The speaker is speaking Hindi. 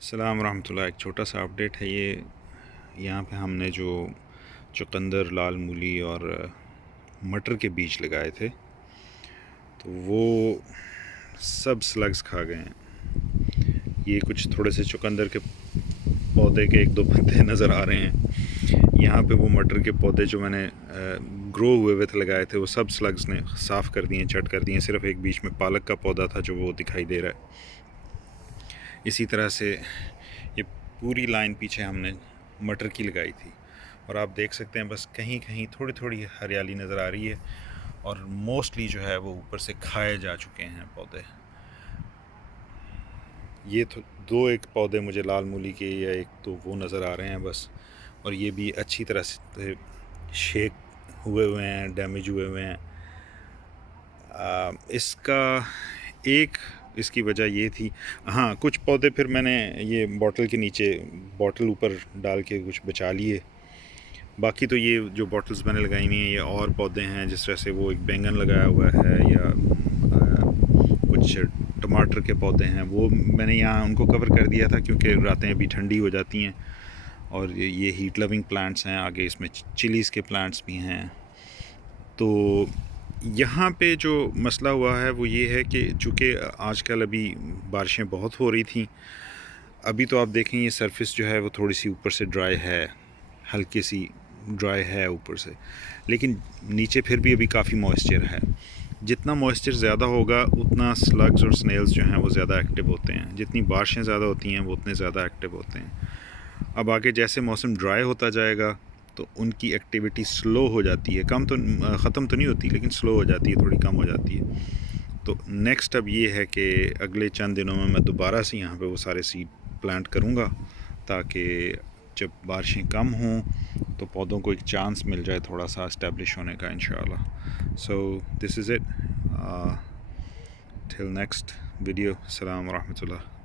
अस्सलाम रहमतुल्लाह। एक छोटा सा अपडेट है ये। यहाँ पे हमने जो चुकंदर, लाल मूली और मटर के बीज लगाए थे तो वो सब स्लग्स खा गए हैं। ये कुछ थोड़े से चुकंदर के पौधे के एक दो पत्ते नज़र आ रहे हैं। यहाँ पे वो मटर के पौधे जो मैंने ग्रो हुए थे लगाए थे वो सब स्लग्स ने साफ़ कर दिए, चट कर दिए। सिर्फ एक बीच में पालक का पौधा था जो वो दिखाई दे रहा है। इसी तरह से ये पूरी लाइन पीछे हमने मटर की लगाई थी और आप देख सकते हैं बस कहीं कहीं थोड़ी थोड़ी हरियाली नज़र आ रही है और मोस्टली जो है वो ऊपर से खाए जा चुके हैं पौधे। ये तो दो एक पौधे मुझे लाल मूली के या एक तो वो नज़र आ रहे हैं बस, और ये भी अच्छी तरह से शेक हुए हैं, डैमेज हुए हुए हैं। इसका एक इसकी वजह ये थी, हाँ, कुछ पौधे फिर मैंने ये बॉटल के नीचे, बॉटल ऊपर डाल के कुछ बचा लिए। बाकी तो ये जो बॉटल्स मैंने लगाई हुई हैं ये और पौधे हैं, जिस तरह से वो एक बैंगन लगाया हुआ है या कुछ टमाटर के पौधे हैं, वो मैंने यहाँ उनको कवर कर दिया था क्योंकि रातें अभी ठंडी हो जाती हैं। और ये हीट लविंग प्लांट्स हैं, आगे इसमें चिलीज़ के प्लांट्स भी हैं। तो यहाँ पे जो मसला हुआ है वो ये है कि चूँकि आजकल अभी बारिशें बहुत हो रही थी, अभी तो आप देखें ये सरफेस जो है वो थोड़ी सी ऊपर से ड्राई है, हल्की सी ड्राई है ऊपर से, लेकिन नीचे फिर भी अभी काफ़ी मॉइस्चर है। जितना मॉइस्चर ज़्यादा होगा उतना स्लग्स और स्नेल्स जो हैं वो ज़्यादा एक्टिव होते हैं। जितनी बारिशें ज़्यादा होती हैं वो उतने ज़्यादा एक्टिव होते हैं। अब आगे जैसे मौसम ड्राई होता जाएगा तो उनकी एक्टिविटी स्लो हो जाती है, कम तो ख़त्म तो नहीं होती लेकिन स्लो हो जाती है, थोड़ी कम हो जाती है। तो नेक्स्ट अब ये है कि अगले चंद दिनों में मैं दोबारा से यहाँ पे वो सारे सीड प्लांट करूँगा ताकि जब बारिशें कम हों तो पौधों को एक चांस मिल जाए थोड़ा सा इस्टेब्लिश होने का, इंशाल्लाह। So this is it, till next video. अस्सलाम रहमतुल्लाह।